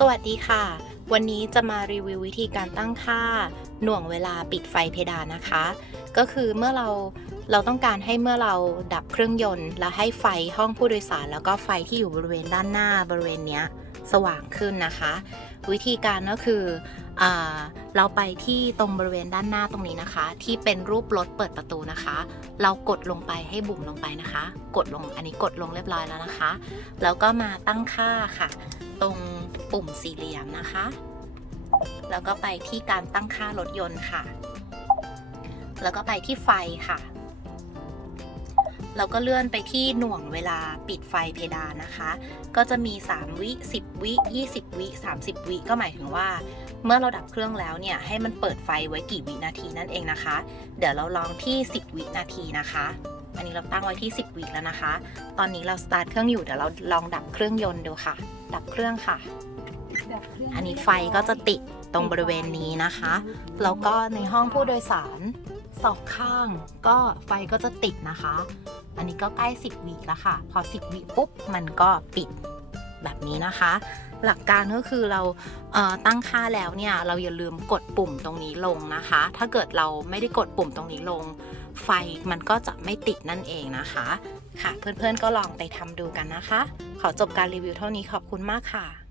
สวัสดีค่ะ วันนี้จะมารีวิววิธีการตั้งค่า หน่วงเวลาปิดไฟเพดานนะคะ ก็คือเมื่อเราเราต้องการให้เมื่อเราดับเครื่องยนต์ และให้ไฟห้องผู้โดยสาร แล้วก็ไฟที่อยู่บริเวณด้านหน้าบริเวณเนี้ยสว่างขึ้นนะคะ วิธีการก็คืออเราไปที่ตรงบริเวณด้านหน้าตรงนี้นะคะ ที่เป็นรูปรถเปิดประตูนะคะ เรากดลงไปให้บุ๋มลงไปนะคะ กดลงอันนี้กดลงเรียบร้อยแล้วนะคะ แล้วก็มาตั้งค่าค่ะ ตรง ปุ่มสี่เหลี่ยมนะคะ แล้วก็ไปที่การตั้งค่ารถยนต์ค่ะ แล้วก็ไปที่ไฟค่ะ แล้วก็เลื่อนไปที่หน่วงเวลาปิดไฟเพดานนะคะ ก็จะมี 3 วิ 10 วิ 20 วิ 30 วิก็หมายถึงว่า เมื่อเราดับเครื่องแล้วเนี่ยให้มันเปิดไฟไว้กี่วินาทีนั่นเองนะคะ เดี๋ยวเราลองที่ 10 วินาทีนะคะอันนี้เราตั้งไว้ที่ 10วิแล้วนะคะ ตอนนี้เราสตาร์ทเครื่องอยู่ เดี๋ยวเราลองดับเครื่องยนต์ดูค่ะ ดับเครื่องค่ะ อันนี้ไฟก็จะติดตรงบริเวณนี้นะคะ แล้วก็ในห้องผู้โดยสารสองข้าง ก็ไฟก็จะติดนะคะ อันนี้ก็ใกล้ 10วิแล้วค่ะ พอ 10วิปุ๊บมันก็ปิดแบบนี้นะคะ หลักการก็คือเราเตั้งค่าแล้วเนี่ย เราอย่าลืมกดปุ่มตรงนี้ลงนะคะ ถ้าเกิดเราไม่ได้กดปุ่มตรงนี้ลง ไฟมันก็จะไม่ติดนั่นเองนะคะ ค่ะ เพื่อนๆก็ลองไปทำดูกันนะคะ ขอจบการรีวิวเท่านี้ขอบคุณมากค่ะ